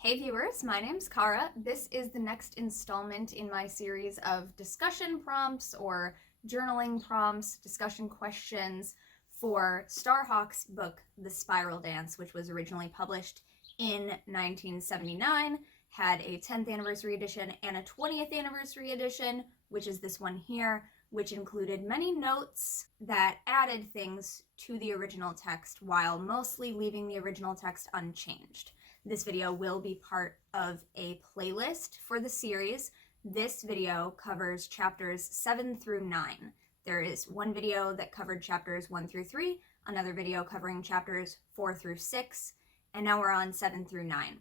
Hey viewers, my name's Cara. This is the next installment in my series of discussion prompts or journaling prompts, discussion questions for Starhawk's book, The Spiral Dance, which was originally published in 1979, had a 10th anniversary edition and a 20th anniversary edition, which is this one here, which included many notes that added things to the original text while mostly leaving the original text unchanged. This video will be part of a playlist for the series. This video covers chapters 7 through 9. There is one video that covered chapters 1 through 3, another video covering chapters 4 through 6, and now we're on 7 through 9.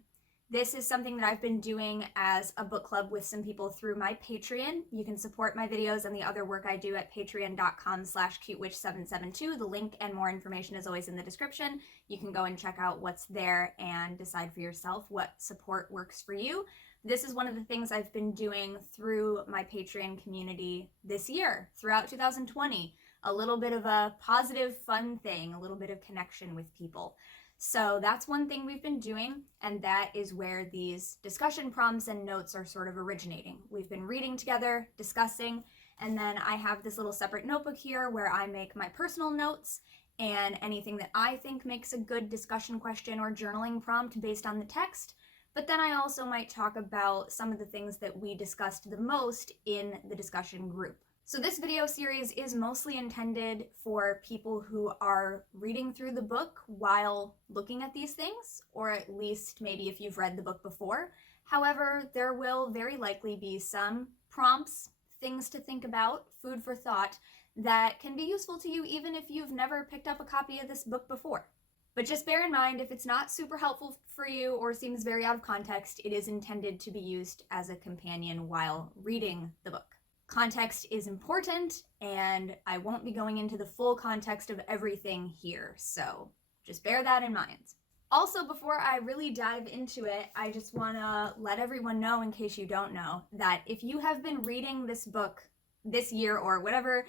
This is something that I've been doing as a book club with some people through my Patreon. You can support my videos and the other work I do at patreon.com/cutewitch772. The link and more information is always in the description. You can go and check out what's there and decide for yourself what support works for you. This is one of the things I've been doing through my Patreon community this year, throughout 2020. A little bit of a positive, fun thing, a little bit of connection with people. So that's one thing we've been doing, and that is where these discussion prompts and notes are sort of originating. We've been reading together, discussing, and then I have this little separate notebook here where I make my personal notes and anything that I think makes a good discussion question or journaling prompt based on the text. But then I also might talk about some of the things that we discussed the most in the discussion group. So this video series is mostly intended for people who are reading through the book while looking at these things, or at least maybe if you've read the book before. However, there will very likely be some prompts, things to think about, food for thought, that can be useful to you even if you've never picked up a copy of this book before. But just bear in mind, if it's not super helpful for you or seems very out of context, it is intended to be used as a companion while reading the book. Context is important, and I won't be going into the full context of everything here, so just bear that in mind. Also, before I really dive into it, I just want to let everyone know, in case you don't know, that if you have been reading this book this year or whenever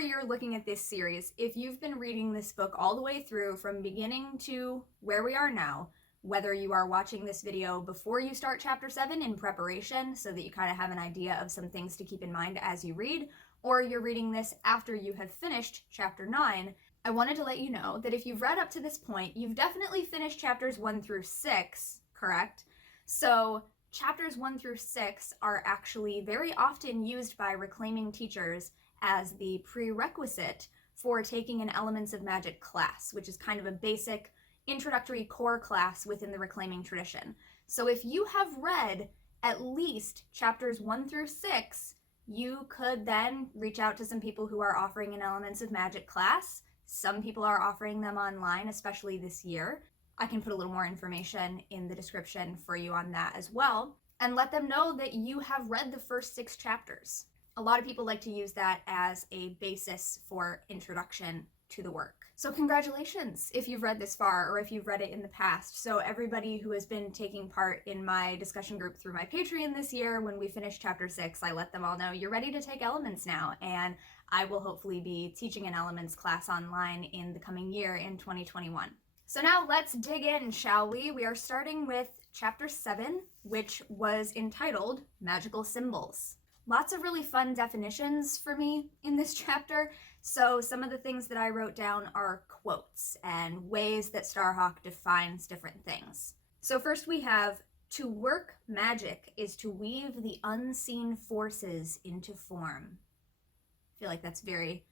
you're looking at this series, if you've been reading this book all the way through from beginning to where we are now, whether you are watching this video before you start chapter 7 in preparation so that you kind of have an idea of some things to keep in mind as you read, or you're reading this after you have finished chapter 9, I wanted to let you know that if you've read up to this point, you've definitely finished chapters 1 through 6, correct? So chapters 1 through 6 are actually very often used by reclaiming teachers as the prerequisite for taking an Elements of Magic class, which is kind of a basic introductory core class within the reclaiming tradition. So if you have read at least chapters 1 through 6, you could then reach out to some people who are offering an Elements of Magic class. Some people are offering them online, especially this year. I can put a little more information in the description for you on that as well, and let them know that you have read the first 6 chapters. A lot of people like to use that as a basis for introduction to the work. So congratulations if you've read this far or if you've read it in the past. So everybody who has been taking part in my discussion group through my Patreon this year, when we finish chapter 6, I let them all know you're ready to take Elements now, and I will hopefully be teaching an Elements class online in the coming year in 2021. So now let's dig in, shall we? We are starting with chapter 7, which was entitled Magical Symbols. Lots of really fun definitions for me in this chapter. So some of the things that I wrote down are quotes and ways that Starhawk defines different things. So first we have, to work magic is to weave the unseen forces into form. I feel like that's a very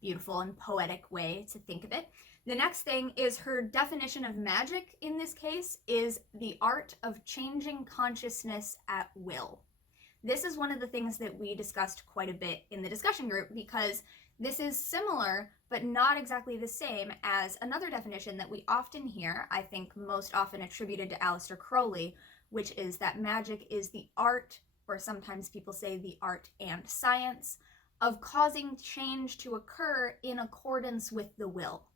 beautiful and poetic way to think of it. The next thing is her definition of magic in this case is the art of changing consciousness at will. This is one of the things that we discussed quite a bit in the discussion group because this is similar, but not exactly the same as another definition that we often hear, I think most often attributed to Aleister Crowley, which is that magic is the art, or sometimes people say the art and science, of causing change to occur in accordance with the will.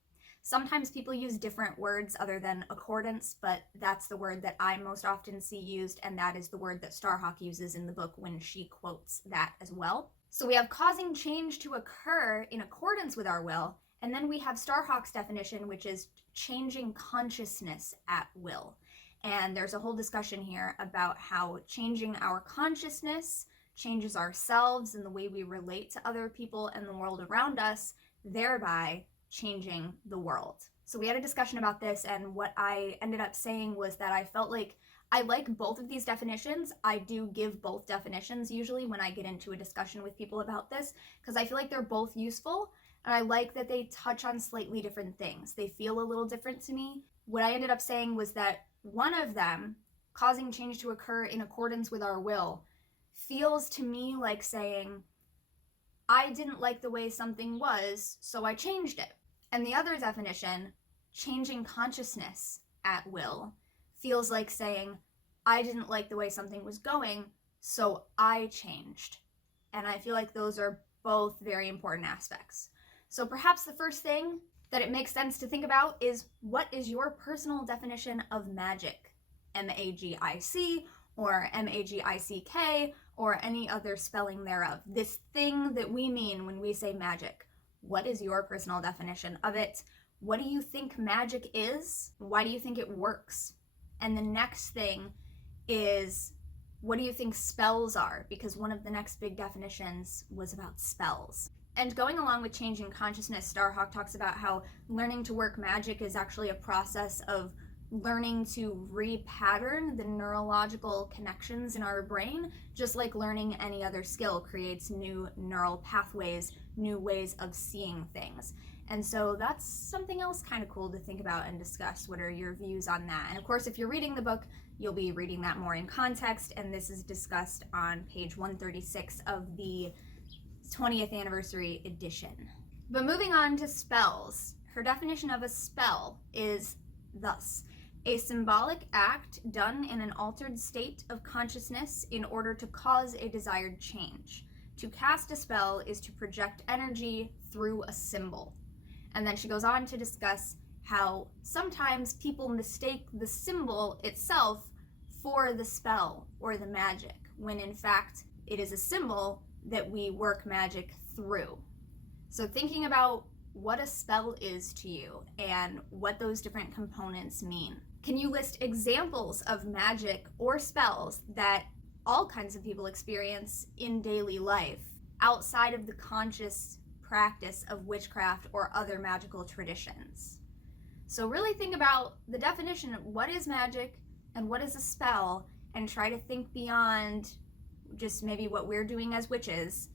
Sometimes people use different words other than accordance, but that's the word that I most often see used, and that is the word that Starhawk uses in the book when she quotes that as well. So we have causing change to occur in accordance with our will, and then we have Starhawk's definition, which is changing consciousness at will. And there's a whole discussion here about how changing our consciousness changes ourselves and the way we relate to other people and the world around us, thereby changing the world. So we had a discussion about this, and what I ended up saying was that I felt like I like both of these definitions. I do give both definitions usually when I get into a discussion with people about this, because I feel like they're both useful, and I like that they touch on slightly different things. They feel a little different to me. What I ended up saying was that one of them, causing change to occur in accordance with our will, feels to me like saying, I didn't like the way something was, so I changed it. And the other definition, changing consciousness at will, feels like saying, I didn't like the way something was going, so I changed. And I feel like those are both very important aspects. So perhaps the first thing that it makes sense to think about is, what is your personal definition of magic? M-A-G-I-C or M-A-G-I-C-K or any other spelling thereof. This thing that we mean when we say magic. What is your personal definition of it? What do you think magic is? Why do you think it works? And the next thing is, what do you think spells are? Because one of the next big definitions was about spells. And going along with changing consciousness, Starhawk talks about how learning to work magic is actually a process of learning to repattern the neurological connections in our brain, just like learning any other skill creates new neural pathways, new ways of seeing things. And so that's something else kind of cool to think about and discuss. What are your views on that? And of course, if you're reading the book, you'll be reading that more in context, and this is discussed on page 136 of the 20th anniversary edition. But moving on to spells, her definition of a spell is thus: a symbolic act done in an altered state of consciousness in order to cause a desired change. To cast a spell is to project energy through a symbol. And then she goes on to discuss how sometimes people mistake the symbol itself for the spell or the magic, when in fact it is a symbol that we work magic through. So thinking about what a spell is to you and what those different components mean. Can you list examples of magic or spells that all kinds of people experience in daily life outside of the conscious practice of witchcraft or other magical traditions? So really think about the definition of what is magic and what is a spell, and try to think beyond just maybe what we're doing as witches.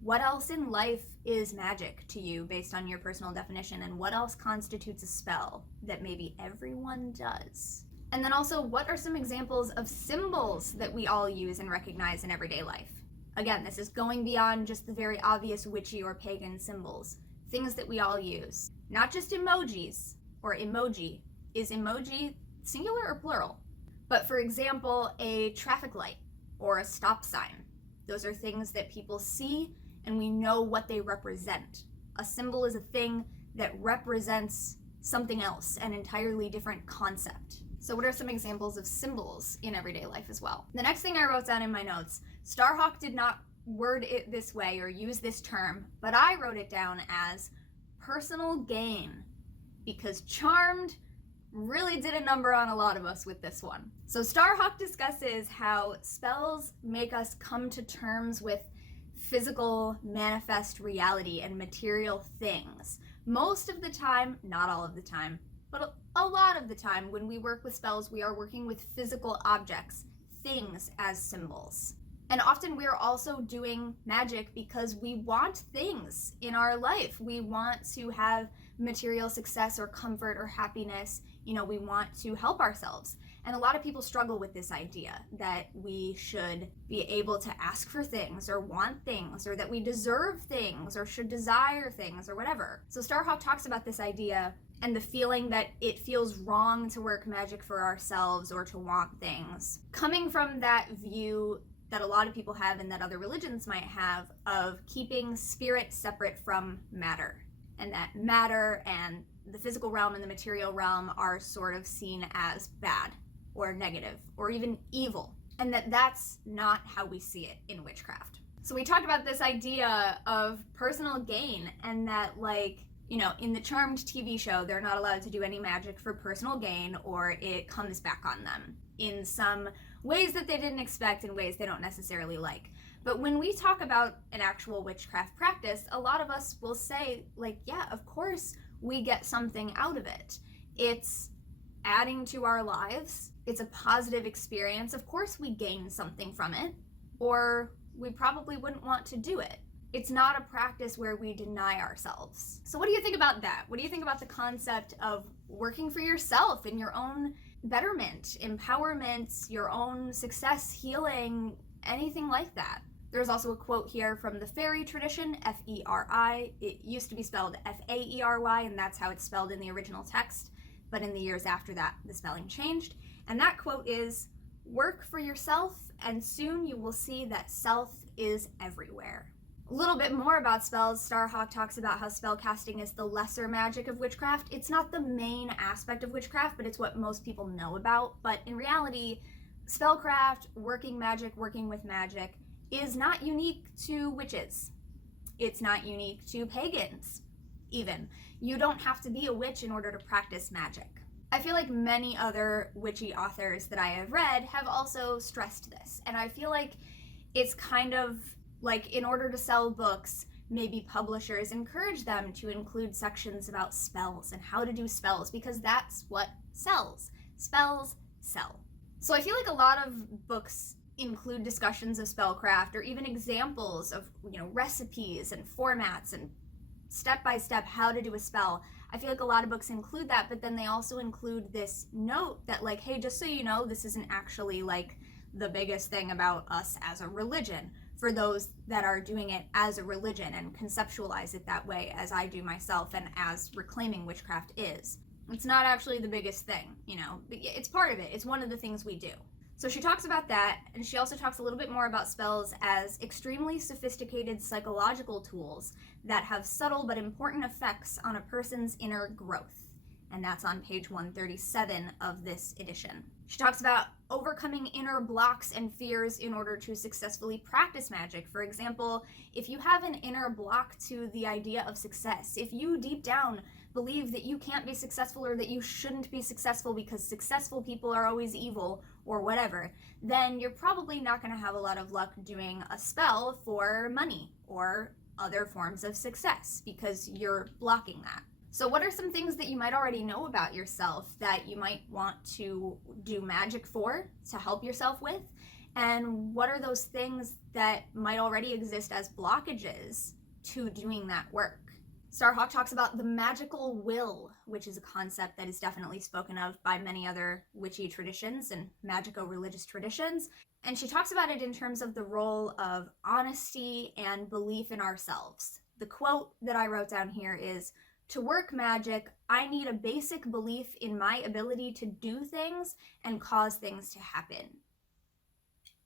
What else in life is magic to you based on your personal definition, and what else constitutes a spell that maybe everyone does? And then also, what are some examples of symbols that we all use and recognize in everyday life? Again, this is going beyond just the very obvious witchy or pagan symbols, things that we all use. Not just emojis or emoji. Is emoji singular or plural? But for example, a traffic light or a stop sign. Those are things that people see and we know what they represent. A symbol is a thing that represents something else, an entirely different concept. So what are some examples of symbols in everyday life as well? The next thing I wrote down in my notes, Starhawk did not word it this way or use this term, but I wrote it down as personal gain, because Charmed really did a number on a lot of us with this one. So Starhawk discusses how spells make us come to terms with physical manifest reality and material things. Most of the time, not all of the time, but a lot of the time when we work with spells, we are working with physical objects, things as symbols. And often we're also doing magic because we want things in our life. We want to have material success or comfort or happiness. You know, we want to help ourselves. And a lot of people struggle with this idea that we should be able to ask for things or want things, or that we deserve things or should desire things or whatever. So Starhawk talks about this idea and the feeling that it feels wrong to work magic for ourselves or to want things, coming from that view that a lot of people have and that other religions might have of keeping spirit separate from matter, and that matter and the physical realm and the material realm are sort of seen as bad or negative or even evil, and that that's not how we see it in witchcraft. So we talked about this idea of personal gain, and that, like, You know, in the Charmed TV show, they're not allowed to do any magic for personal gain or it comes back on them in some ways that they didn't expect, in ways they don't necessarily like. But when we talk about an actual witchcraft practice, a lot of us will say, like, yeah, of course we get something out of it. It's adding to our lives. It's a positive experience. Of course we gain something from it, or we probably wouldn't want to do it. It's not a practice where we deny ourselves. So what do you think about that? What do you think about the concept of working for yourself and your own betterment, empowerment, your own success, healing, anything like that? There's also a quote here from the fairy tradition, F-E-R-I. It used to be spelled F-A-E-R-Y, and that's how it's spelled in the original text. But in the years after that, the spelling changed. And that quote is, "Work for yourself, and soon you will see that self is everywhere." A little bit more about spells. Starhawk talks about how spell casting is the lesser magic of witchcraft. It's not the main aspect of witchcraft, but it's what most people know about. But in reality, spellcraft, working magic, working with magic, is not unique to witches. It's not unique to pagans, even. You don't have to be a witch in order to practice magic. I feel like many other witchy authors that I have read have also stressed this. And I feel like it's kind of like, in order to sell books, maybe publishers encourage them to include sections about spells and how to do spells, because that's what sells. Spells sell. So I feel like a lot of books include discussions of spellcraft or even examples of, you know, recipes and formats and step-by-step how to do a spell. I feel like a lot of books include that, but then they also include this note that, like, hey, just so you know, this isn't actually like the biggest thing about us as a religion, for those that are doing it as a religion and conceptualize it that way, as I do myself and as reclaiming witchcraft is. It's not actually the biggest thing, you know, but it's part of it. It's one of the things we do. So she talks about that, and she also talks a little bit more about spells as extremely sophisticated psychological tools that have subtle but important effects on a person's inner growth. And that's on page 137 of this edition. She talks about overcoming inner blocks and fears in order to successfully practice magic. For example, if you have an inner block to the idea of success, if you deep down believe that you can't be successful or that you shouldn't be successful because successful people are always evil or whatever, then you're probably not going to have a lot of luck doing a spell for money or other forms of success because you're blocking that. So what are some things that you might already know about yourself that you might want to do magic for, to help yourself with? And what are those things that might already exist as blockages to doing that work? Starhawk talks about the magical will, which is a concept that is definitely spoken of by many other witchy traditions and magico-religious traditions. And she talks about it in terms of the role of honesty and belief in ourselves. The quote that I wrote down here is, "To work magic, I need a basic belief in my ability to do things and cause things to happen."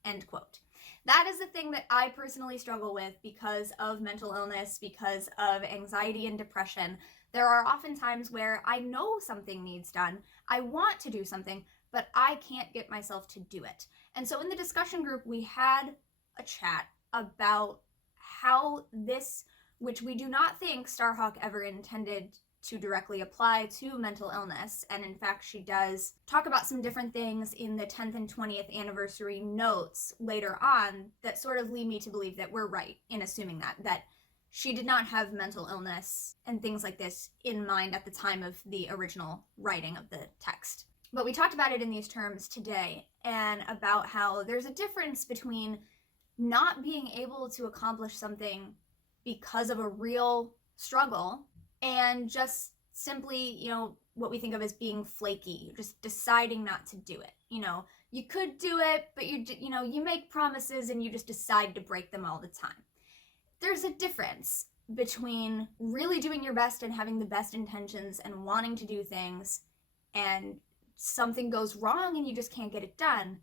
End quote. That is the thing that I personally struggle with because of mental illness, because of anxiety and depression. There are often times where I know something needs done, I want to do something, but I can't get myself to do it. And so in the discussion group, we had a chat about how this, which we do not think Starhawk ever intended to directly apply to mental illness. And in fact, she does talk about some different things in the 10th and 20th anniversary notes later on that sort of lead me to believe that we're right in assuming that she did not have mental illness and things like this in mind at the time of the original writing of the text. But we talked about it in these terms today, and about how there's a difference between not being able to accomplish something because of a real struggle and just simply, you know, what we think of as being flaky, just deciding not to do it. You know, you could do it, but you make promises and you just decide to break them all the time. There's a difference between really doing your best and having the best intentions and wanting to do things, and something goes wrong and you just can't get it done,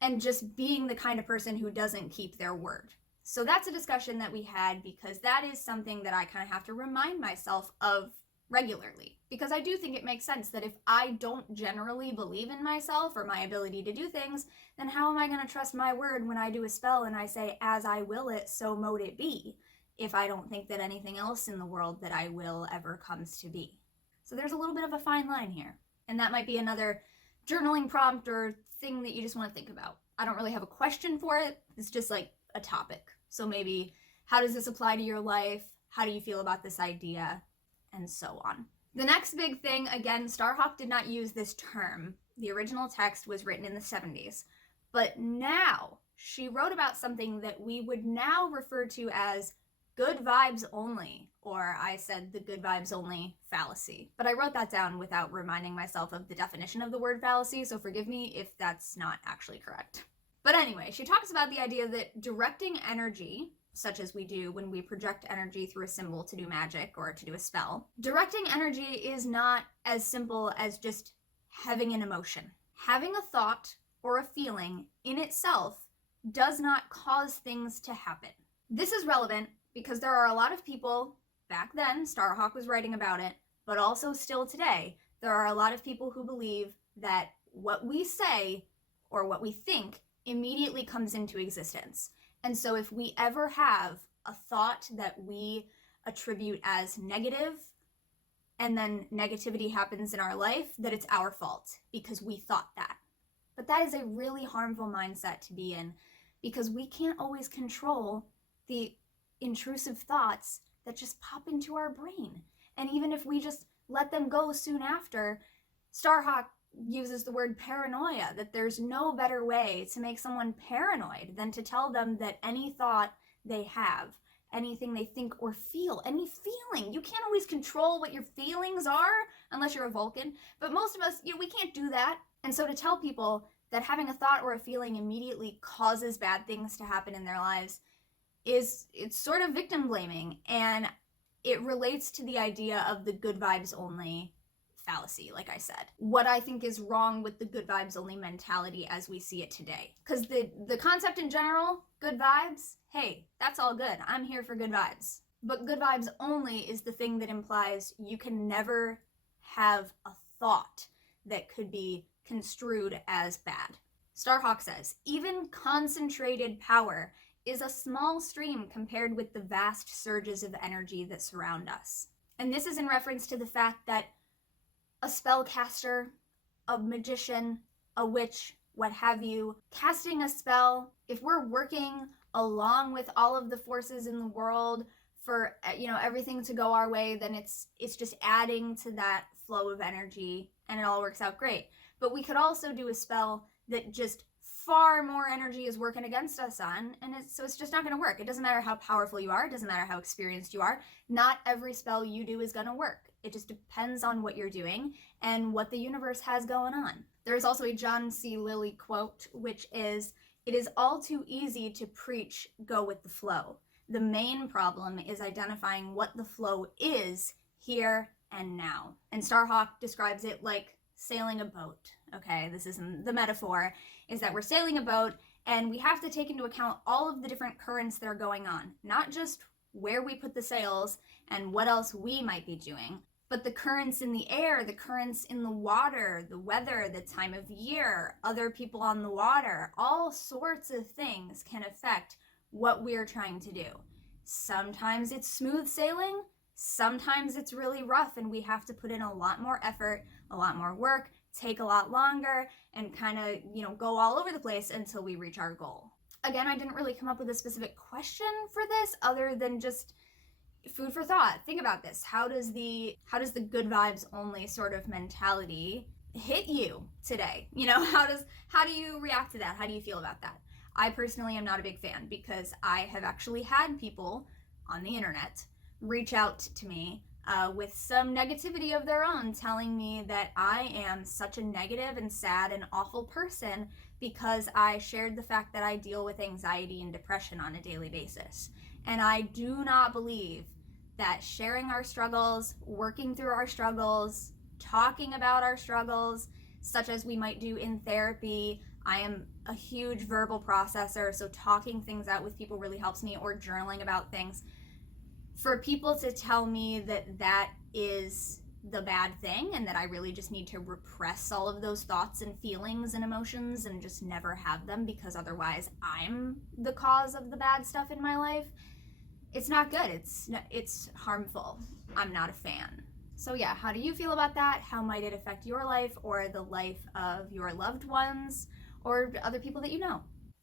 and just being the kind of person who doesn't keep their word. So that's a discussion that we had, because that is something that I kind of have to remind myself of regularly. Because I do think it makes sense that if I don't generally believe in myself or my ability to do things, then how am I going to trust my word when I do a spell and I say, "As I will it, so mote it be," if I don't think that anything else in the world that I will ever comes to be. So there's a little bit of a fine line here. And that might be another journaling prompt or thing that you just want to think about. I don't really have a question for it. It's just like a topic. So maybe, how does this apply to your life? How do you feel about this idea? And so on. The next big thing, again, Starhawk did not use this term. The original text was written in the 70s. But now she wrote about something that we would now refer to as good vibes only, or I said the good vibes only fallacy. But I wrote that down without reminding myself of the definition of the word fallacy, so forgive me if that's not actually correct. But anyway, she talks about the idea that directing energy, such as we do when we project energy through a symbol to do magic or to do a spell, directing energy is not as simple as just having an emotion. Having a thought or a feeling in itself does not cause things to happen. This is relevant because there are a lot of people, back then, Starhawk was writing about it, but also still today, there are a lot of people who believe that what we say or what we think immediately comes into existence. And so if we ever have a thought that we attribute as negative, and then negativity happens in our life, that it's our fault because we thought that. But that is a really harmful mindset to be in, because we can't always control the intrusive thoughts that just pop into our brain. And even if we just let them go soon after, Starhawk uses the word paranoia, that there's no better way to make someone paranoid than to tell them that any thought they have, anything they think or feel, any feeling, you can't always control what your feelings are unless you're a Vulcan, but most of us, we can't do that. And so to tell people that having a thought or a feeling immediately causes bad things to happen in their lives it's sort of victim blaming, and it relates to the idea of the good vibes only fallacy, like I said. What I think is wrong with the good vibes only mentality as we see it today. Because the concept in general, good vibes, hey, that's all good. I'm here for good vibes. But good vibes only is the thing that implies you can never have a thought that could be construed as bad. Starhawk says, even concentrated power is a small stream compared with the vast surges of energy that surround us. And this is in reference to the fact that a spellcaster, a magician, a witch, what have you, casting a spell, if we're working along with all of the forces in the world for everything to go our way, then it's just adding to that flow of energy and it all works out great. But we could also do a spell that just far more energy is working against us on, and so it's just not going to work. It doesn't matter how powerful you are, it doesn't matter how experienced you are, not every spell you do is going to work. It just depends on what you're doing and what the universe has going on. There's also a John C. Lilly quote, which is, "It is all too easy to preach, go with the flow. The main problem is identifying what the flow is here and now." And Starhawk describes it like sailing a boat. Okay, this isn't the metaphor, is that we're sailing a boat and we have to take into account all of the different currents that are going on, not just where we put the sails and what else we might be doing, but the currents in the air, the currents in the water, the weather, the time of year, other people on the water, all sorts of things can affect what we're trying to do. Sometimes it's smooth sailing, sometimes it's really rough and we have to put in a lot more effort, a lot more work, take a lot longer, and kind of, go all over the place until we reach our goal. Again, I didn't really come up with a specific question for this other than just food for thought. Think about this. How does the good vibes only sort of mentality hit you today? How do you react to that? How do you feel about that? I personally am not a big fan because I have actually had people on the internet reach out to me with some negativity of their own, telling me that I am such a negative and sad and awful person because I shared the fact that I deal with anxiety and depression on a daily basis. And I do not believe that sharing our struggles, working through our struggles, talking about our struggles, such as we might do in therapy. I am a huge verbal processor, so talking things out with people really helps me, or journaling about things. For people to tell me that that is the bad thing and that I really just need to repress all of those thoughts and feelings and emotions and just never have them because otherwise I'm the cause of the bad stuff in my life, it's not good. It's harmful. I'm not a fan. So yeah, how do you feel about that? How might it affect your life or the life of your loved ones or other people that you know?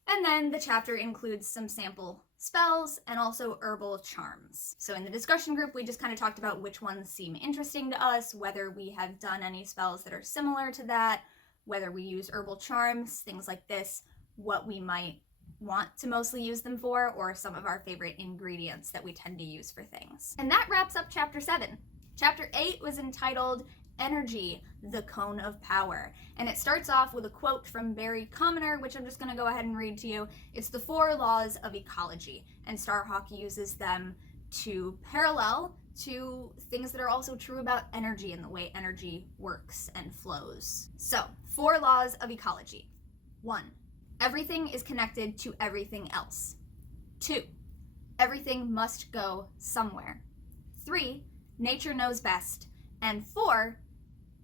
And then the chapter includes some sample spells and also herbal charms. So in the discussion group, we just kind of talked about which ones seem interesting to us, whether we have done any spells that are similar to that, whether we use herbal charms, things like this, what we might want to mostly use them for, or some of our favorite ingredients that we tend to use for things. And that wraps up chapter 7. Chapter 8 was entitled Energy, the Cone of Power. And it starts off with a quote from Barry Commoner, which I'm just going to go ahead and read to you. It's the 4 laws of ecology, and Starhawk uses them to parallel to things that are also true about energy and the way energy works and flows. So, 4 laws of ecology. 1. Everything is connected to everything else. 2. Everything must go somewhere. 3. Nature knows best. And 4,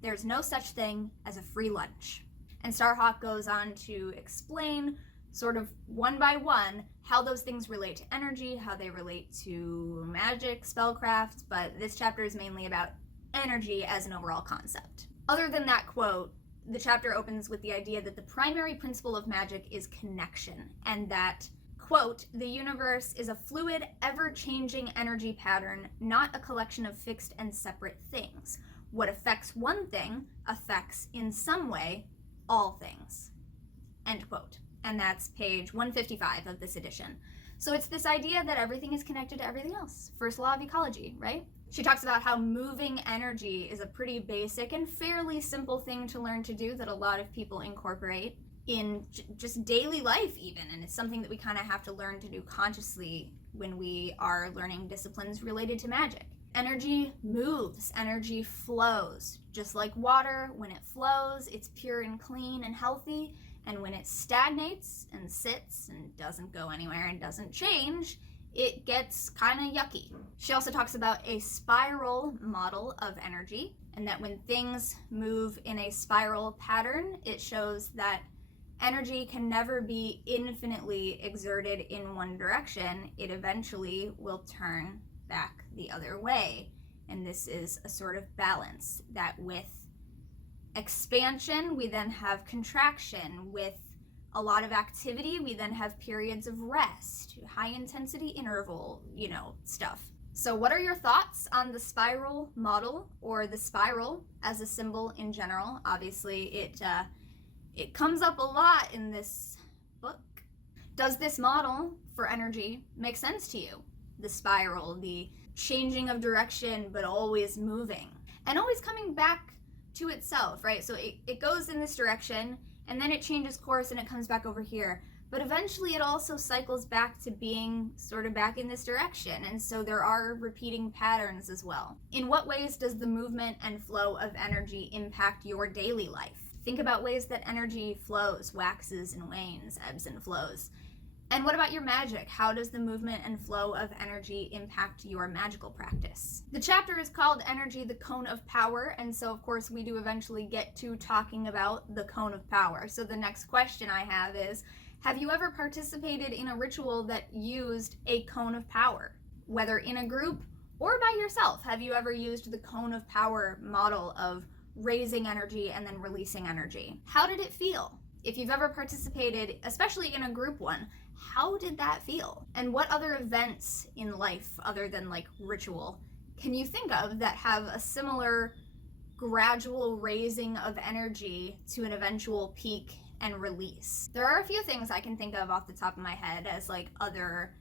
there's no such thing as a free lunch. And Starhawk goes on to explain, sort of one by one, how those things relate to energy, how they relate to magic, spellcraft, but this chapter is mainly about energy as an overall concept. Other than that quote, the chapter opens with the idea that the primary principle of magic is connection, and that, quote, the universe is a fluid, ever-changing energy pattern, not a collection of fixed and separate things. What affects one thing affects, in some way, all things, end quote. And that's page 155 of this edition. So it's this idea that everything is connected to everything else. First law of ecology, right? She talks about how moving energy is a pretty basic and fairly simple thing to learn to do that a lot of people incorporate in just daily life even, and it's something that we kind of have to learn to do consciously when we are learning disciplines related to magic. Energy moves, energy flows. Just like water, when it flows, it's pure and clean and healthy, and when it stagnates and sits and doesn't go anywhere and doesn't change, it gets kind of yucky. She also talks about a spiral model of energy, and that when things move in a spiral pattern, it shows that energy can never be infinitely exerted in one direction. It eventually will turn back the other way. And this is a sort of balance, that with expansion, we then have contraction. With a lot of activity, we then have periods of rest, high intensity interval, stuff. So what are your thoughts on the spiral model, or the spiral as a symbol in general? Obviously, it comes up a lot in this book. Does this model for energy make sense to you? The spiral, the changing of direction, but always moving and always coming back to itself, right? So it goes in this direction, and then it changes course and it comes back over here. But eventually it also cycles back to being sort of back in this direction. And so there are repeating patterns as well. In what ways does the movement and flow of energy impact your daily life? Think about ways that energy flows, waxes and wanes, ebbs and flows. And what about your magic? How does the movement and flow of energy impact your magical practice? The chapter is called Energy, the Cone of Power, and so of course we do eventually get to talking about the Cone of Power. So the next question I have is, have you ever participated in a ritual that used a Cone of Power? Whether in a group or by yourself, have you ever used the Cone of Power model of raising energy and then releasing energy? How did it feel? If you've ever participated, especially in a group one, how did that feel? And what other events in life, other than like ritual, can you think of that have a similar gradual raising of energy to an eventual peak and release? There are a few things I can think of off the top of my head as like other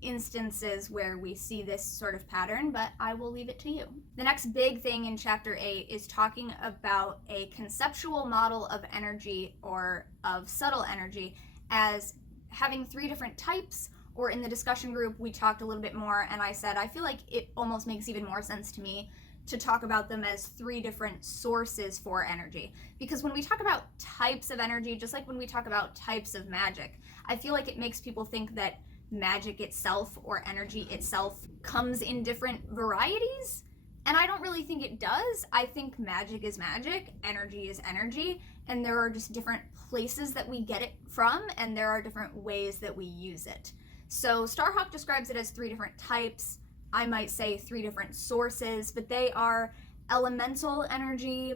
instances where we see this sort of pattern, but I will leave it to you. The next big thing in chapter 8 is talking about a conceptual model of energy, or of subtle energy, as having 3 different types, or in the discussion group we talked a little bit more and I said I feel like it almost makes even more sense to me to talk about them as 3 different sources for energy. Because when we talk about types of energy, just like when we talk about types of magic, I feel like it makes people think that magic itself or energy itself comes in different varieties. And I don't really think it does. I think magic is magic, energy is energy, and there are just different places that we get it from, and there are different ways that we use it. So Starhawk describes it as 3 different types. I might say 3 different sources, but they are elemental energy,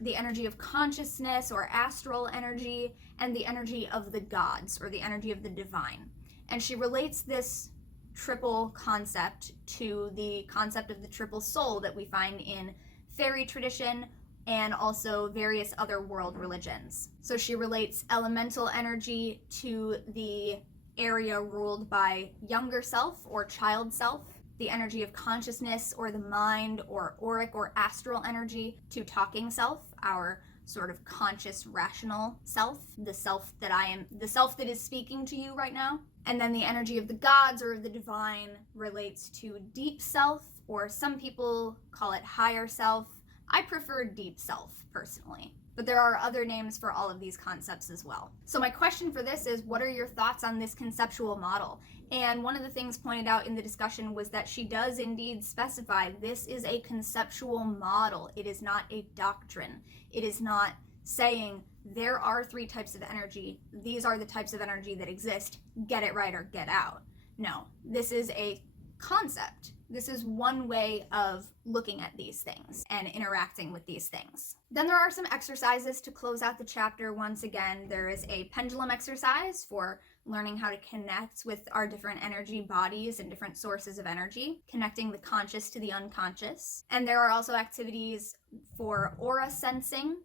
the energy of consciousness or astral energy, and the energy of the gods or the energy of the divine. And she relates this triple concept to the concept of the triple soul that we find in fairy tradition and also various other world religions. So she relates elemental energy to the area ruled by younger self or child self, the energy of consciousness or the mind or auric or astral energy to talking self, our sort of conscious rational self, the self that I am, the self that is speaking to you right now. And then the energy of the gods or the divine relates to deep self, or some people call it higher self. I prefer deep self personally, but there are other names for all of these concepts as well. So my question for this is, what are your thoughts on this conceptual model? And one of the things pointed out in the discussion was that she does indeed specify this is a conceptual model. It is not a doctrine. It is not saying there are 3 types of energy. These are the types of energy that exist. Get it right or get out. No, this is a concept. This is one way of looking at these things and interacting with these things. Then there are some exercises to close out the chapter. Once again, there is a pendulum exercise for learning how to connect with our different energy bodies and different sources of energy, connecting the conscious to the unconscious. And there are also activities for aura sensing,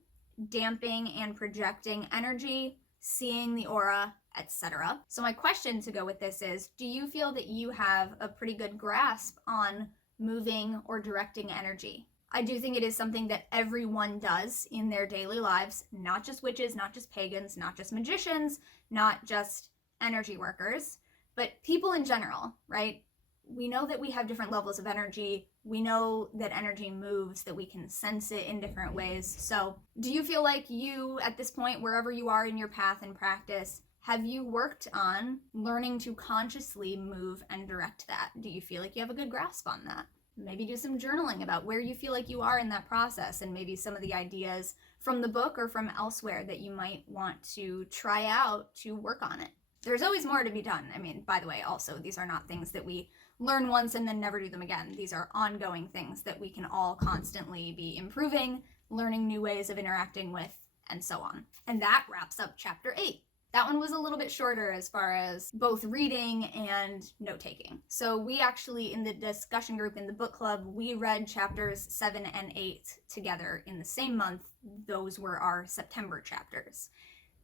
damping and projecting energy, seeing the aura, etc. So my question to go with this is, do you feel that you have a pretty good grasp on moving or directing energy? I do think it is something that everyone does in their daily lives, not just witches, not just pagans, not just magicians, not just energy workers, but people in general, right? We know that we have different levels of energy. We know that energy moves, that we can sense it in different ways. So do you feel like you, at this point, wherever you are in your path and practice, have you worked on learning to consciously move and direct that? Do you feel like you have a good grasp on that? Maybe do some journaling about where you feel like you are in that process and maybe some of the ideas from the book or from elsewhere that you might want to try out to work on it. There's always more to be done. I mean, by the way, also, these are not things that we learn once and then never do them again. These are ongoing things that we can all constantly be improving, learning new ways of interacting with, and so on. And that wraps up chapter 8. That one was a little bit shorter as far as both reading and note-taking. So we actually, in the discussion group in the book club, we read chapters 7 and 8 together in the same month. Those were our September chapters.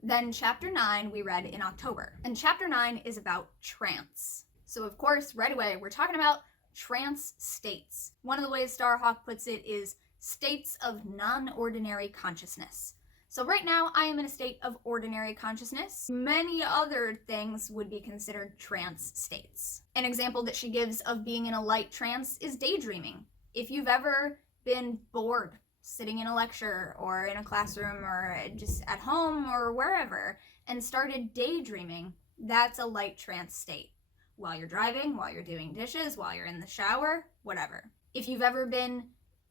Then chapter 9 we read in October. And chapter 9 is about trance. So of course, right away, we're talking about trance states. One of the ways Starhawk puts it is states of non-ordinary consciousness. So right now, I am in a state of ordinary consciousness. Many other things would be considered trance states. An example that she gives of being in a light trance is daydreaming. If you've ever been bored sitting in a lecture or in a classroom or just at home or wherever and started daydreaming, that's a light trance state. While you're driving, while you're doing dishes, while you're in the shower, whatever. If you've ever been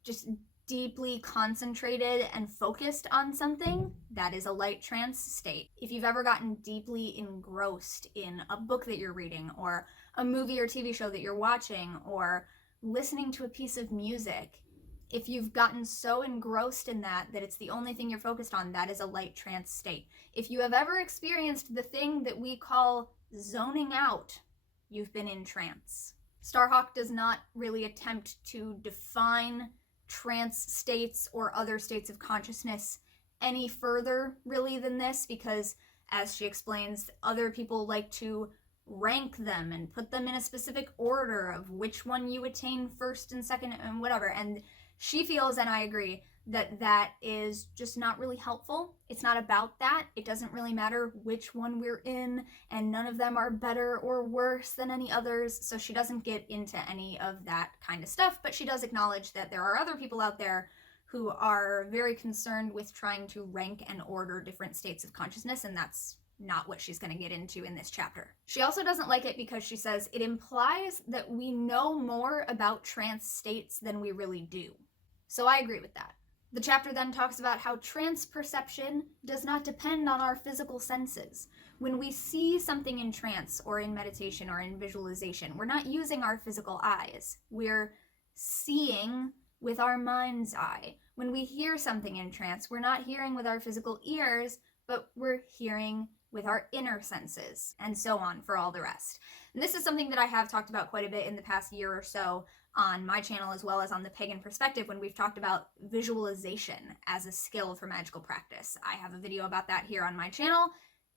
just deeply concentrated and focused on something, that is a light trance state. If you've ever gotten deeply engrossed in a book that you're reading or a movie or TV show that you're watching or listening to a piece of music, if you've gotten so engrossed in that it's the only thing you're focused on, that is a light trance state. If you have ever experienced the thing that we call zoning out, you've been in trance. Starhawk does not really attempt to define trance states or other states of consciousness any further really than this, because as she explains, other people like to rank them and put them in a specific order of which one you attain first and second and whatever. And she feels, and I agree, that is just not really helpful. It's not about that. It doesn't really matter which one we're in, and none of them are better or worse than any others. So she doesn't get into any of that kind of stuff, but she does acknowledge that there are other people out there who are very concerned with trying to rank and order different states of consciousness, and that's not what she's going to get into in this chapter. She also doesn't like it because she says it implies that we know more about trance states than we really do. So I agree with that. The chapter then talks about how trance perception does not depend on our physical senses. When we see something in trance or in meditation or in visualization, we're not using our physical eyes. We're seeing with our mind's eye. When we hear something in trance, we're not hearing with our physical ears, but we're hearing with our inner senses, and so on for all the rest. And this is something that I have talked about quite a bit in the past year or so on my channel, as well as on the Pagan Perspective, when we've talked about visualization as a skill for magical practice. I have a video about that here on my channel.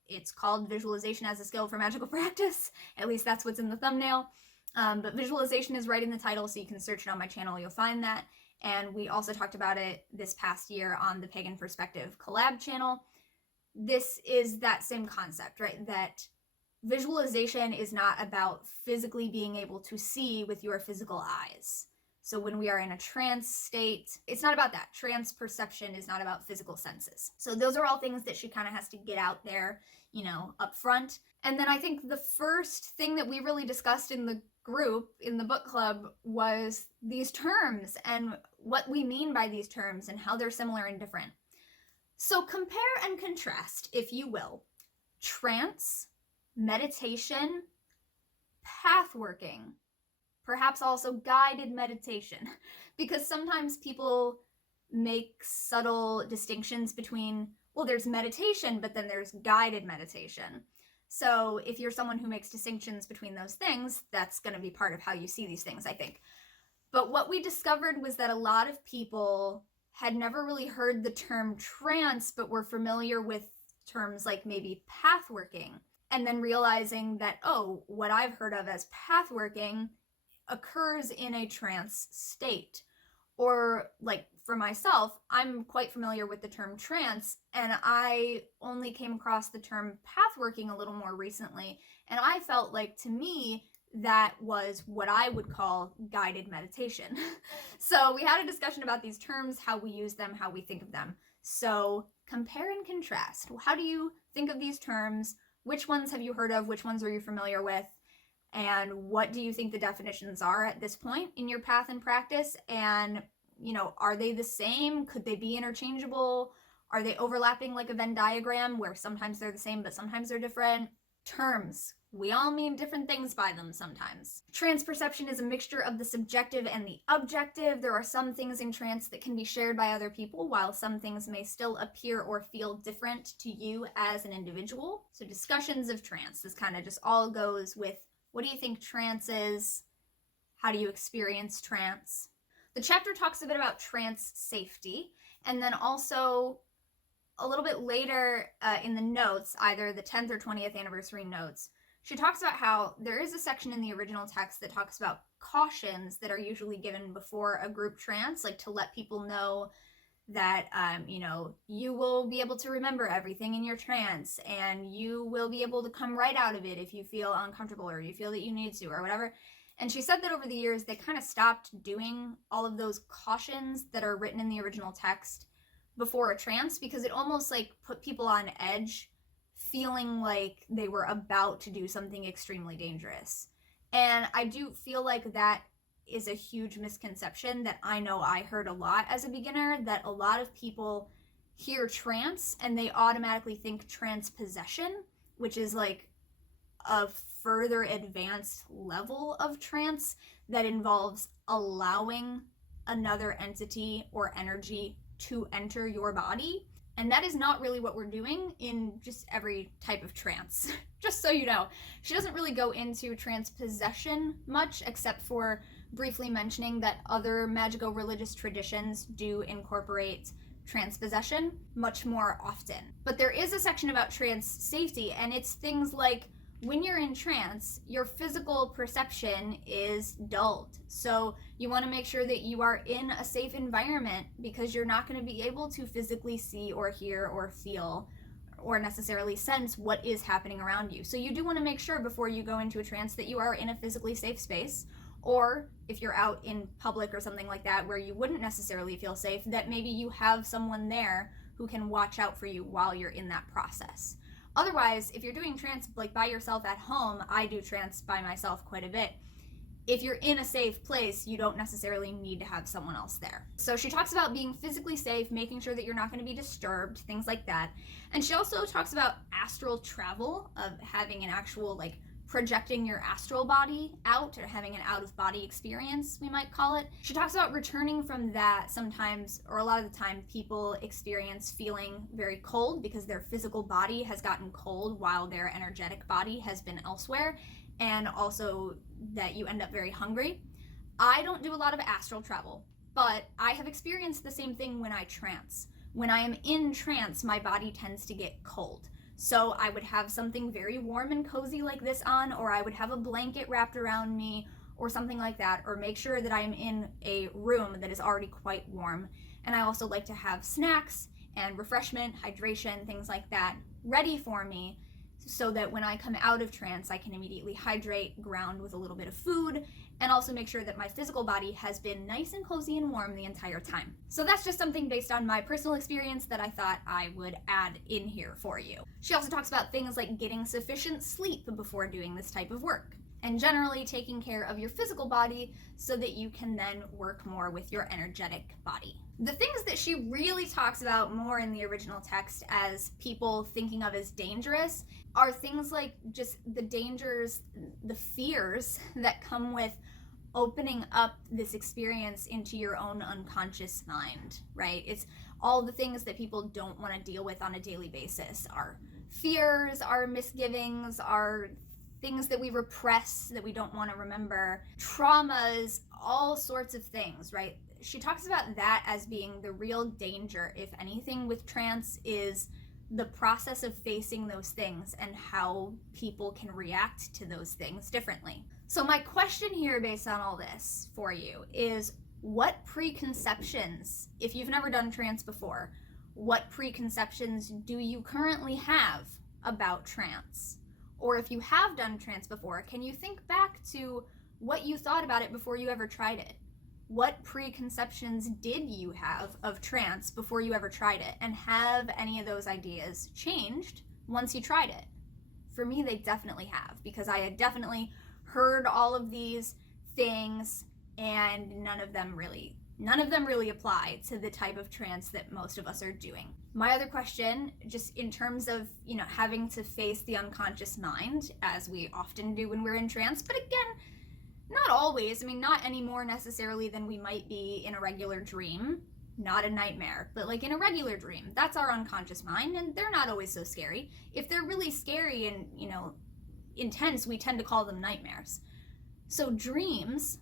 It's called Visualization as a Skill for Magical Practice. At least that's what's in the thumbnail. But visualization is right in the title, so you can search it on my channel, you'll find that. And we also talked about it this past year on the Pagan Perspective collab channel. This is that same concept, right? That visualization is not about physically being able to see with your physical eyes. So when we are in a trance state, it's not about that. Trance perception is not about physical senses. So those are all things that she kind of has to get out there, up front. And then I think the first thing that we really discussed in the group, in the book club, was these terms and what we mean by these terms and how they're similar and different. So compare and contrast, if you will, trance, meditation, path working, perhaps also guided meditation, because sometimes people make subtle distinctions between, well, there's meditation, but then there's guided meditation. So if you're someone who makes distinctions between those things, that's going to be part of how you see these things, I think. But what we discovered was that a lot of people had never really heard the term trance, but were familiar with terms like maybe path working. And then realizing that, oh, what I've heard of as path working occurs in a trance state. Or like for myself, I'm quite familiar with the term trance, and I only came across the term path working a little more recently. And I felt like, to me, that was what I would call guided meditation. So we had a discussion about these terms, how we use them, how we think of them. So compare and contrast. How do you think of these terms? Which ones have you heard of? Which ones are you familiar with? And what do you think the definitions are at this point in your path and practice? And, are they the same? Could they be interchangeable? Are they overlapping like a Venn diagram where sometimes they're the same, but sometimes they're different? Terms. We all mean different things by them sometimes. Trance perception is a mixture of the subjective and the objective. There are some things in trance that can be shared by other people, while some things may still appear or feel different to you as an individual. So discussions of trance. This kind of just all goes with, what do you think trance is? How do you experience trance? The chapter talks a bit about trance safety, and then also a little bit later in the notes, either the 10th or 20th anniversary notes, she talks about how there is a section in the original text that talks about cautions that are usually given before a group trance, like to let people know that, you will be able to remember everything in your trance, and you will be able to come right out of it if you feel uncomfortable or you feel that you need to or whatever. And she said that over the years, they kind of stopped doing all of those cautions that are written in the original text before a trance, because it almost like put people on edge, feeling like they were about to do something extremely dangerous. And I do feel like that is a huge misconception that I know I heard a lot as a beginner, that a lot of people hear trance and they automatically think trance possession, which is like a further advanced level of trance that involves allowing another entity or energy to enter your body. And that is not really what we're doing in just every type of trance. Just so you know, she doesn't really go into trance possession much, except for briefly mentioning that other magico-religious traditions do incorporate trance possession much more often. But there is a section about trance safety, and it's things like, when you're in trance, your physical perception is dulled. So you want to make sure that you are in a safe environment, because you're not going to be able to physically see or hear or feel or necessarily sense what is happening around you. So you do want to make sure before you go into a trance that you are in a physically safe space, or if you're out in public or something like that where you wouldn't necessarily feel safe, that maybe you have someone there who can watch out for you while you're in that process. Otherwise, if you're doing trance like by yourself at home, I do trance by myself quite a bit, if you're in a safe place, you don't necessarily need to have someone else there. So she talks about being physically safe, making sure that you're not going to be disturbed, things like that. And she also talks about astral travel, of having an actual, like, projecting your astral body out, or having an out-of-body experience, we might call it. She talks about returning from that sometimes, or a lot of the time, people experience feeling very cold because their physical body has gotten cold while their energetic body has been elsewhere, and also that you end up very hungry. I don't do a lot of astral travel, but I have experienced the same thing when I trance. When I am in trance, my body tends to get cold. So I would have something very warm and cozy like this on, or I would have a blanket wrapped around me or something like that, or make sure that I'm in a room that is already quite warm. And I also like to have snacks and refreshment, hydration, things like that ready for me, so that when I come out of trance, I can immediately hydrate, ground with a little bit of food, and also make sure that my physical body has been nice and cozy and warm the entire time. So that's just something based on my personal experience that I thought I would add in here for you. She also talks about things like getting sufficient sleep before doing this type of work, and generally taking care of your physical body so that you can then work more with your energetic body. The things that she really talks about more in the original text as people thinking of as dangerous are things like just the dangers, the fears that come with opening up this experience into your own unconscious mind, right? It's all the things that people don't want to deal with on a daily basis. Our fears, our misgivings, our things that we repress that we don't want to remember, traumas, all sorts of things, right? She talks about that as being the real danger, if anything, with trance, is the process of facing those things and how people can react to those things differently. So my question here, based on all this for you, is what preconceptions, if you've never done trance before, what preconceptions do you currently have about trance? Or if you have done trance before, can you think back to what you thought about it before you ever tried it? What preconceptions did you have of trance before you ever tried it? And have any of those ideas changed once you tried it? For me, they definitely have, because I had definitely heard all of these things, and none of them really apply to the type of trance that most of us are doing. My other question, just in terms of, having to face the unconscious mind, as we often do when we're in trance, but again, not always. I mean, not any more necessarily than we might be in a regular dream, not a nightmare, but like in a regular dream. That's our unconscious mind, and they're not always so scary. If they're really scary and, intense, we tend to call them nightmares. So dreams,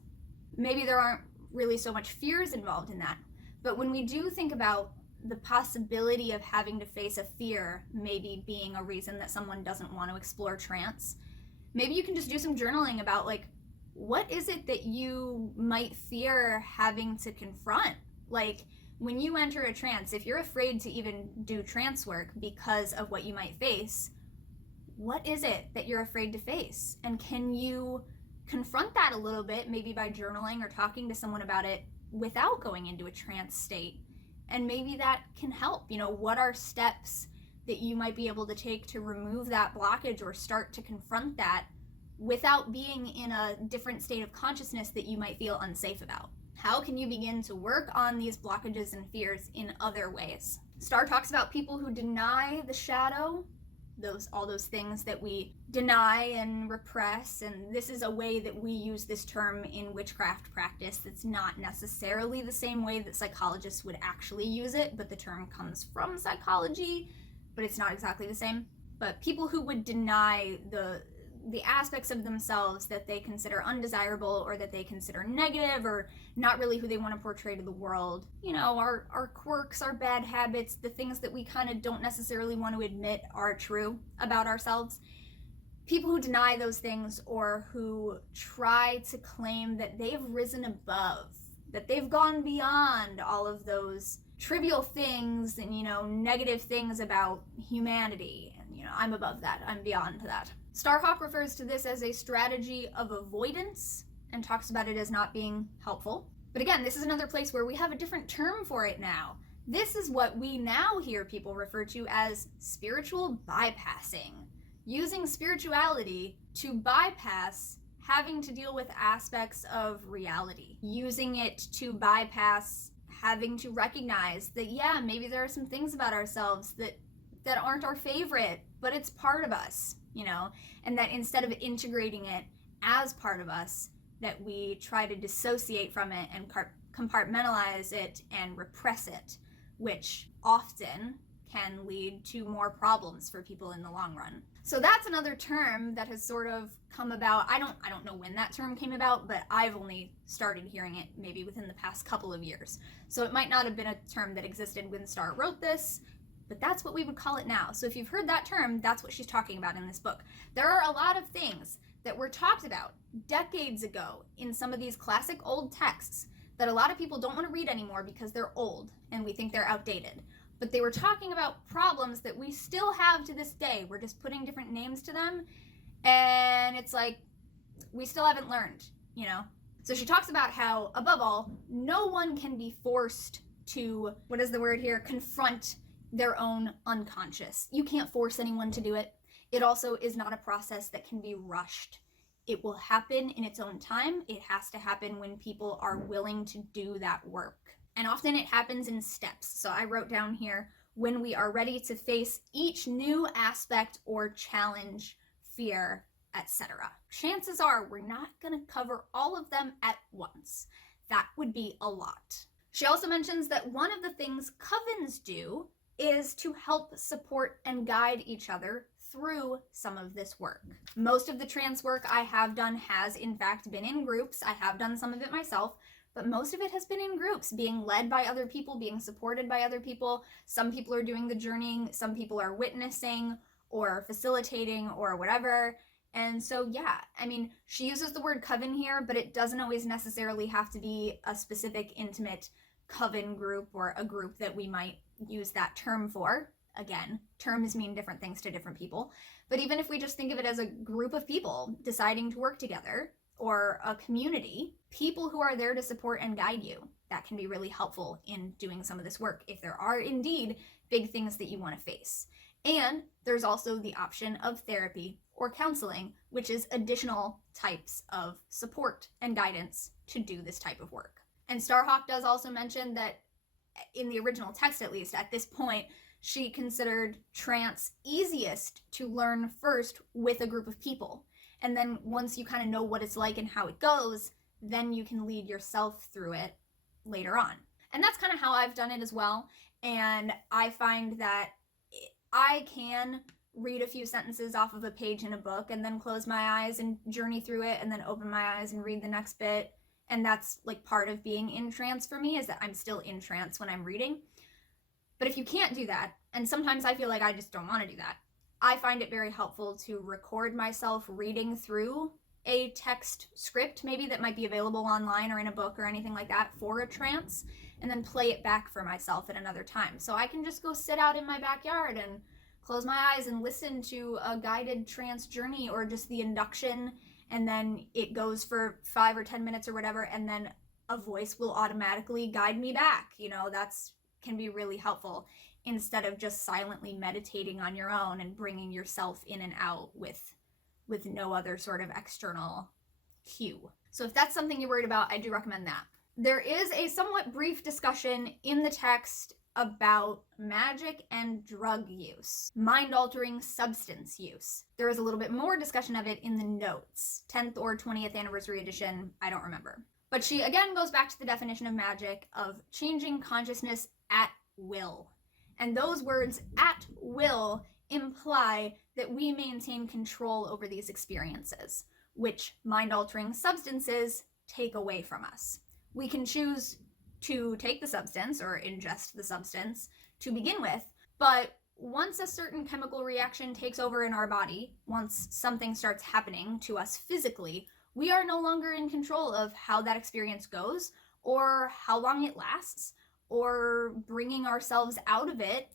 maybe there aren't really so much fears involved in that. But when we do think about the possibility of having to face a fear maybe being a reason that someone doesn't want to explore trance, maybe you can just do some journaling about, like, what is it that you might fear having to confront? Like, when you enter a trance, if you're afraid to even do trance work because of what you might face, what is it that you're afraid to face? And can you confront that a little bit, maybe by journaling or talking to someone about it without going into a trance state? And maybe that can help. What are steps that you might be able to take to remove that blockage or start to confront that without being in a different state of consciousness that you might feel unsafe about? How can you begin to work on these blockages and fears in other ways? Star talks about people who deny the shadow, all those things that we deny and repress, and this is a way that we use this term in witchcraft practice that's not necessarily the same way that psychologists would actually use it, but the term comes from psychology, but it's not exactly the same. But people who would deny the aspects of themselves that they consider undesirable or that they consider negative or not really who they want to portray to the world. Our quirks, our bad habits, the things that we kind of don't necessarily want to admit are true about ourselves. People who deny those things, or who try to claim that they've risen above, that they've gone beyond all of those trivial things and, negative things about humanity. And, I'm above that. I'm beyond that. Starhawk refers to this as a strategy of avoidance and talks about it as not being helpful. But again, this is another place where we have a different term for it now. This is what we now hear people refer to as spiritual bypassing. Using spirituality to bypass having to deal with aspects of reality, using it to bypass having to recognize that, yeah, maybe there are some things about ourselves that aren't our favorite, but it's part of us, you know, and that instead of integrating it as part of us, that we try to dissociate from it and compartmentalize it and repress it, which often can lead to more problems for people in the long run. So that's another term that has sort of come about. I don't know when that term came about, but I've only started hearing it maybe within the past couple of years. So it might not have been a term that existed when Star wrote this, but that's what we would call it now. So if you've heard that term, that's what she's talking about in this book. There are a lot of things that were talked about decades ago in some of these classic old texts that a lot of people don't want to read anymore because they're old and we think they're outdated. But they were talking about problems that we still have to this day. We're just putting different names to them, and it's like, we still haven't learned, you know? So she talks about how, above all, no one can be forced to, what is the word here, confront their own unconscious. You can't force anyone to do it. It also is not a process that can be rushed. It will happen in its own time. It has to happen when people are willing to do that work. And often it happens in steps. So I wrote down here, when we are ready to face each new aspect or challenge, fear, etc. Chances are we're not going to cover all of them at once. That would be a lot. She also mentions that one of the things covens do is to help support and guide each other through some of this work. Most of the trance work I have done has in fact been in groups. I have done some of it myself, but most of it has been in groups, being led by other people, being supported by other people. Some people are doing the journeying, some people are witnessing or facilitating or whatever. And so, yeah, I mean, she uses the word coven here, but it doesn't always necessarily have to be a specific intimate coven group or a group that we might use that term for. Again, terms mean different things to different people. But even if we just think of it as a group of people deciding to work together, or a community, people who are there to support and guide you, that can be really helpful in doing some of this work if there are indeed big things that you want to face. And there's also the option of therapy or counseling, which is additional types of support and guidance to do this type of work. And Starhawk does also mention that in the original text, at least at this point, she considered trance easiest to learn first with a group of people. And then once you kind of know what it's like and how it goes, then you can lead yourself through it later on. And that's kind of how I've done it as well. And I find that I can read a few sentences off of a page in a book and then close my eyes and journey through it and then open my eyes and read the next bit. And that's like part of being in trance for me, is that I'm still in trance when I'm reading. But if you can't do that, and sometimes I feel like I just don't want to do that, I find it very helpful to record myself reading through a text script, maybe that might be available online or in a book or anything like that for a trance, and then play it back for myself at another time. So I can just go sit out in my backyard and close my eyes and listen to a guided trance journey or just the induction, and then it goes for 5 or 10 minutes or whatever, and then a voice will automatically guide me back. You know, that's can be really helpful, instead of just silently meditating on your own and bringing yourself in and out with no other sort of external cue. So if that's something you're worried about, I do recommend that. There is a somewhat brief discussion in the text about magic and drug use, mind-altering substance use. There is a little bit more discussion of it in the notes, 10th or 20th anniversary edition, I don't remember. But she again goes back to the definition of magic of changing consciousness at will. And those words, at will, imply that we maintain control over these experiences, which mind-altering substances take away from us. We can choose to take the substance or ingest the substance to begin with, but once a certain chemical reaction takes over in our body, once something starts happening to us physically, we are no longer in control of how that experience goes or how long it lasts, or bringing ourselves out of it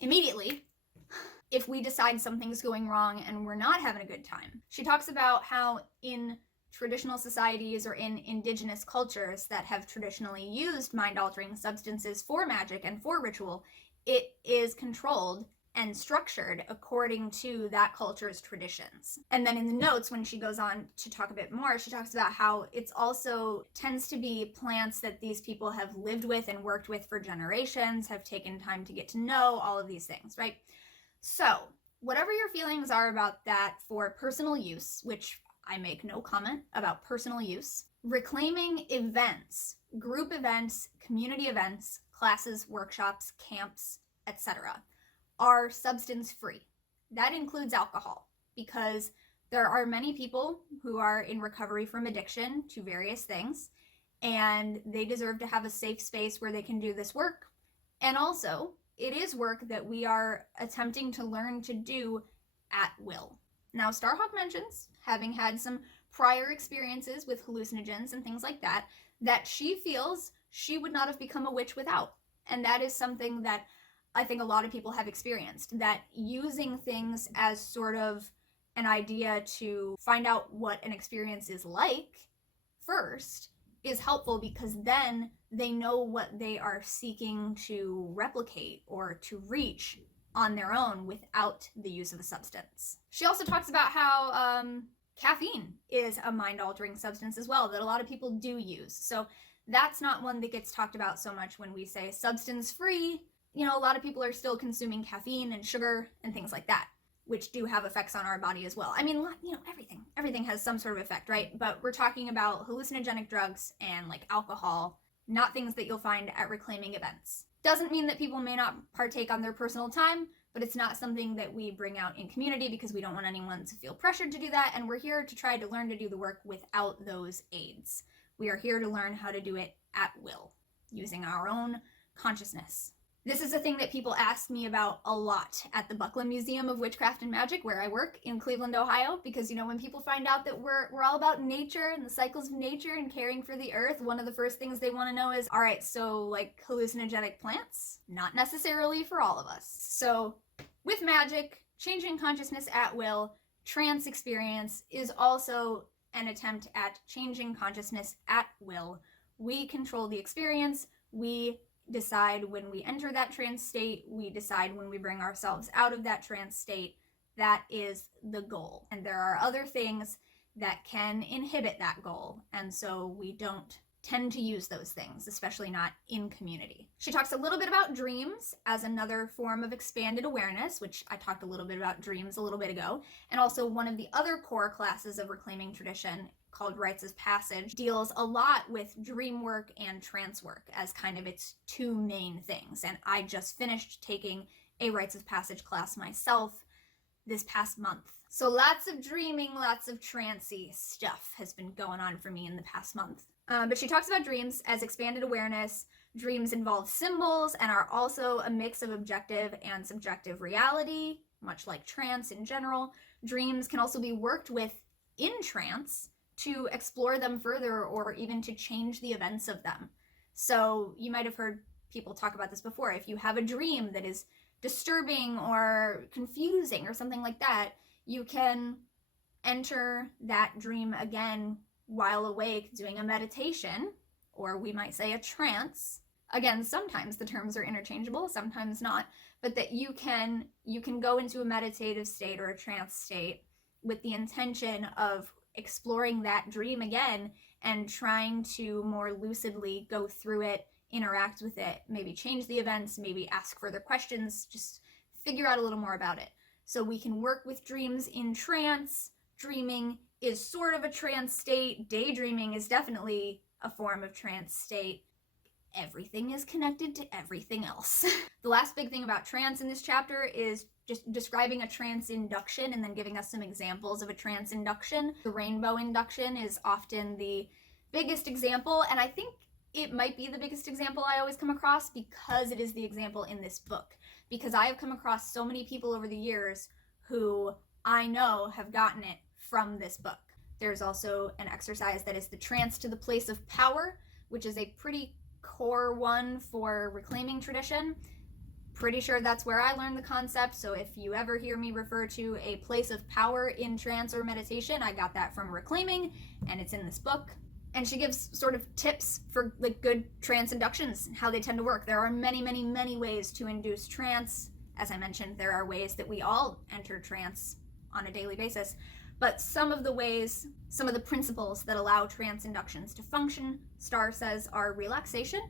immediately if we decide something's going wrong and we're not having a good time. She talks about how in traditional societies or in indigenous cultures that have traditionally used mind-altering substances for magic and for ritual, it is controlled and structured according to that culture's traditions. And then in the notes, when she goes on to talk a bit more, she talks about how it's also tends to be plants that these people have lived with and worked with for generations, have taken time to get to know, all of these things, right? So whatever your feelings are about that for personal use, which I make no comment about personal use, reclaiming events, group events, community events, classes, workshops, camps, etc., are substance free. That includes alcohol, because there are many people who are in recovery from addiction to various things, and they deserve to have a safe space where they can do this work. And also, it is work that we are attempting to learn to do at will. Now, Starhawk mentions, having had some prior experiences with hallucinogens and things like that, that she feels she would not have become a witch without. And that is something that I think a lot of people have experienced, that using things as sort of an idea to find out what an experience is like first is helpful, because then they know what they are seeking to replicate or to reach on their own without the use of a substance. She also talks about how caffeine is a mind-altering substance as well that a lot of people do use. So that's not one that gets talked about so much when we say substance-free. You know, a lot of people are still consuming caffeine and sugar and things like that, which do have effects on our body as well. I mean, you know, everything has some sort of effect, right? But we're talking about hallucinogenic drugs and like alcohol, not things that you'll find at reclaiming events. Doesn't mean that people may not partake on their personal time, but it's not something that we bring out in community because we don't want anyone to feel pressured to do that, and we're here to try to learn to do the work without those aids. We are here to learn how to do it at will, using our own consciousness. This is a thing that people ask me about a lot at the Buckland Museum of Witchcraft and Magic, where I work in Cleveland, Ohio, because, you know, when people find out that we're all about nature and the cycles of nature and caring for the earth, one of the first things they want to know is, all right, so like hallucinogenic plants? Not necessarily for all of us. So with magic, changing consciousness at will, trance experience is also an attempt at changing consciousness at will. We control the experience, we decide when we enter that trance state, we decide when we bring ourselves out of that trance state. That is the goal. And there are other things that can inhibit that goal, and so we don't tend to use those things, especially not in community. She talks a little bit about dreams as another form of expanded awareness, which I talked a little bit about dreams a little bit ago, and also one of the other core classes of reclaiming tradition called Rites of Passage deals a lot with dream work and trance work as kind of its two main things. And I just finished taking a Rites of Passage class myself this past month. So lots of dreaming, lots of trancey stuff has been going on for me in the past month. But she talks about dreams as expanded awareness. Dreams involve symbols and are also a mix of objective and subjective reality, much like trance in general. Dreams can also be worked with in trance to explore them further or even to change the events of them. So you might have heard people talk about this before. If you have a dream that is disturbing or confusing or something like that, you can enter that dream again while awake doing a meditation, or we might say a trance. Again, sometimes the terms are interchangeable, sometimes not, but that you can go into a meditative state or a trance state with the intention of exploring that dream again and trying to more lucidly go through it, interact with it, maybe change the events, maybe ask further questions, just figure out a little more about it. So we can work with dreams in trance. Dreaming is sort of a trance state. Daydreaming is definitely a form of trance state. Everything is connected to everything else. The last big thing about trance in this chapter is just describing a trance induction and then giving us some examples of a trance induction. The rainbow induction is often the biggest example, and I think it might be the biggest example I always come across because it is the example in this book. Because I have come across so many people over the years who I know have gotten it from this book. There's also an exercise that is the trance to the place of power, which is a pretty core one for reclaiming tradition. Pretty sure that's where I learned the concept, so if you ever hear me refer to a place of power in trance or meditation, I got that from reclaiming, and it's in this book. And she gives sort of tips for like good trance inductions, how they tend to work. There are many, many, many ways to induce trance, As I mentioned, there are ways that we all enter trance on a daily basis, but some of the principles that allow trance inductions to function, Star says, are relaxation.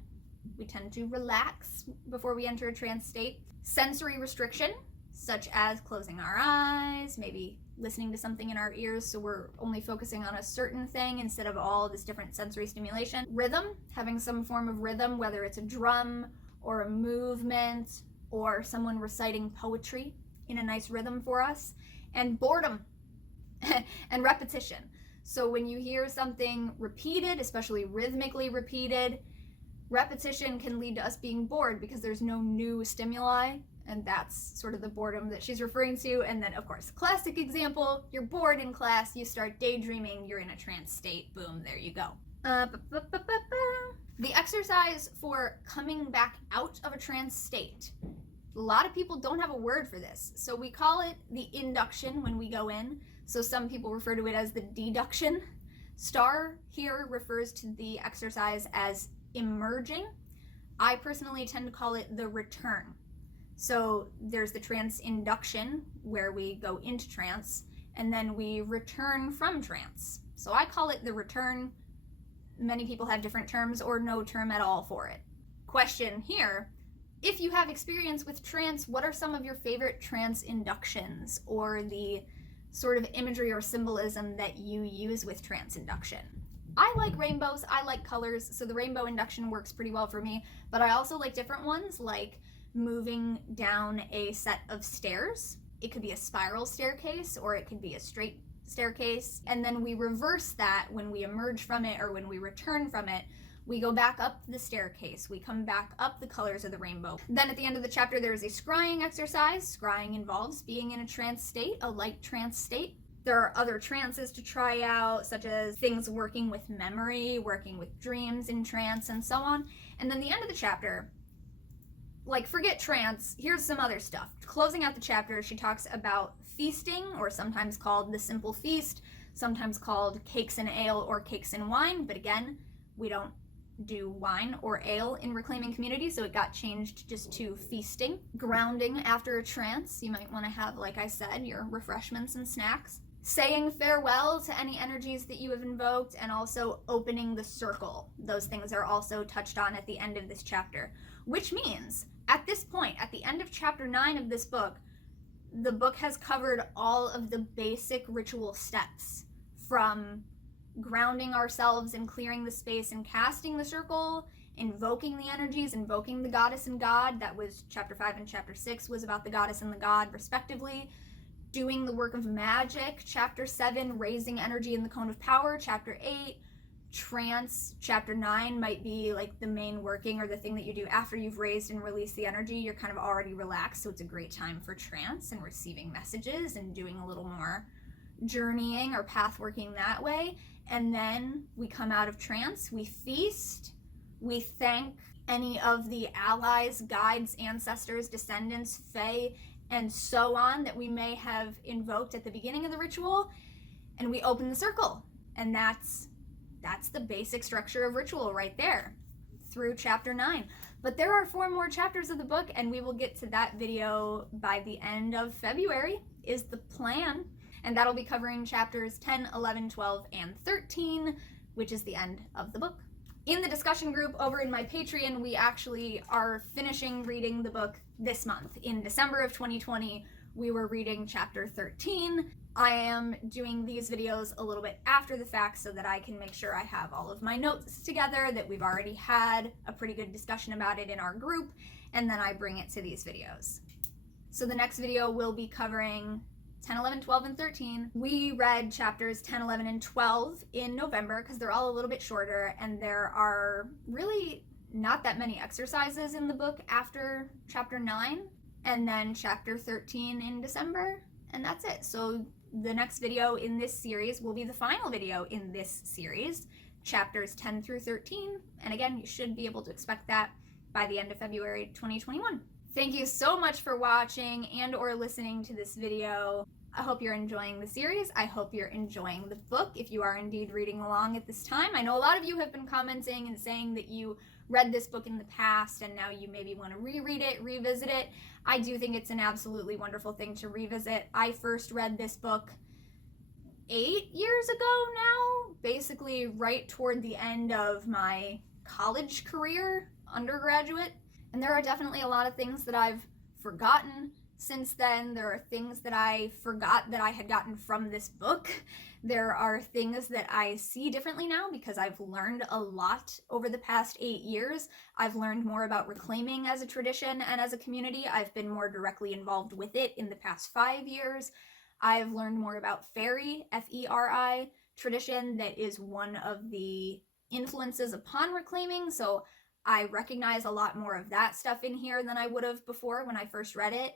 We tend to relax before we enter a trance state. Sensory restriction, such as closing our eyes, maybe listening to something in our ears so we're only focusing on a certain thing instead of all this different sensory stimulation. Rhythm, having some form of rhythm, whether it's a drum or a movement or someone reciting poetry in a nice rhythm for us. And boredom and repetition. So when you hear something repeated, especially rhythmically repeated, repetition can lead to us being bored because there's no new stimuli, and that's sort of the boredom that she's referring to. And then, of course, classic example, you're bored in class, you start daydreaming, you're in a trance state, boom, there you go. The exercise for coming back out of a trance state. A lot of people don't have a word for this, so we call it the induction when we go in. So some people refer to it as the deduction. Star here refers to the exercise as emerging. I personally tend to call it the return. So there's the trance induction where we go into trance and then we return from trance. So I call it the return. Many people have different terms or no term at all for it. Question here, if you have experience with trance, what are some of your favorite trance inductions or the sort of imagery or symbolism that you use with trance induction? I like rainbows, I like colors, so the rainbow induction works pretty well for me, but I also like different ones, like moving down a set of stairs. It could be a spiral staircase or it could be a straight staircase, and then we reverse that when we emerge from it or when we return from it. We go back up the staircase, we come back up the colors of the rainbow. Then at the end of the chapter, there is a scrying exercise. Scrying involves being in a trance state, a light trance state. There are other trances to try out, such as things working with memory, working with dreams in trance, and so on. And then the end of the chapter, like forget trance, here's some other stuff. Closing out the chapter, she talks about feasting, or sometimes called the simple feast, sometimes called cakes and ale or cakes and wine, but again, we don't do wine or ale in Reclaiming Community, so it got changed just to feasting. Grounding after a trance, you might want to have, like I said, your refreshments and snacks. Saying farewell to any energies that you have invoked, and also opening the circle. Those things are also touched on at the end of this chapter, which means at this point, at the end of chapter 9 of this book, the book has covered all of the basic ritual steps, from grounding ourselves and clearing the space and casting the circle, invoking the energies, invoking the goddess and god. That was chapter 5 and chapter 6 was about the goddess and the god respectively. Doing the work of magic, chapter 7, raising energy in the cone of power, chapter 8, trance, chapter 9 might be like the main working or the thing that you do after you've raised and released the energy. You're kind of already relaxed, so it's a great time for trance and receiving messages and doing a little more journeying or path working that way. And then we come out of trance, we feast, we thank any of the allies, guides, ancestors, descendants, fae, and so on that we may have invoked at the beginning of the ritual, and we open the circle. And that's the basic structure of ritual right there through chapter 9. But there are 4 more chapters of the book, and we will get to that video by the end of February is the plan. And that'll be covering chapters 10, 11, 12, and 13, which is the end of the book. In the discussion group over in my Patreon, we actually are finishing reading the book this month. In December of 2020, we were reading chapter 13. I am doing these videos a little bit after the fact so that I can make sure I have all of my notes together, that we've already had a pretty good discussion about it in our group, and then I bring it to these videos. So the next video will be covering 10, 11, 12, and 13. We read chapters 10, 11, and 12 in November because they're all a little bit shorter, and there are really not that many exercises in the book after chapter 9, and then chapter 13 in December, and that's it. So the next video in this series will be the final video in this series, chapters 10 through 13, and again, you should be able to expect that by the end of February 2021. Thank you so much for watching and or listening to this video. I hope you're enjoying the series. I hope you're enjoying the book, if you are indeed reading along at this time. I know a lot of you have been commenting and saying that you read this book in the past and now you maybe want to reread it, revisit it. I do think it's an absolutely wonderful thing to revisit. I first read this book 8 years ago now, basically right toward the end of my college career, undergraduate. And there are definitely a lot of things that I've forgotten since then. There are things that I forgot that I had gotten from this book. There are things that I see differently now because I've learned a lot over the past 8 years. I've learned more about reclaiming as a tradition and as a community. I've been more directly involved with it in the past 5 years. I've learned more about Feri, F-E-R-I, tradition that is one of the influences upon reclaiming, so I recognize a lot more of that stuff in here than I would have before when I first read it.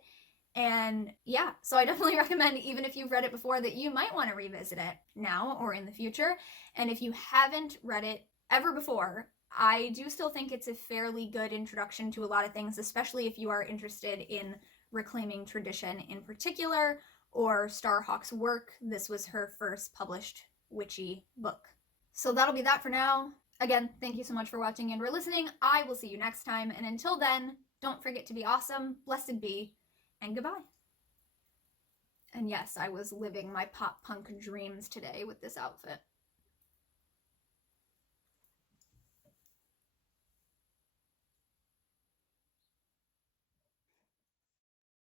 And yeah, so I definitely recommend, even if you've read it before, that you might want to revisit it now or in the future. And if you haven't read it ever before, I do still think it's a fairly good introduction to a lot of things, especially if you are interested in reclaiming tradition in particular, or Starhawk's work. This was her first published witchy book. So that'll be that for now. Again, thank you so much for watching and for listening. I will see you next time, and until then, don't forget to be awesome, blessed be, and goodbye. And yes, I was living my pop punk dreams today with this outfit.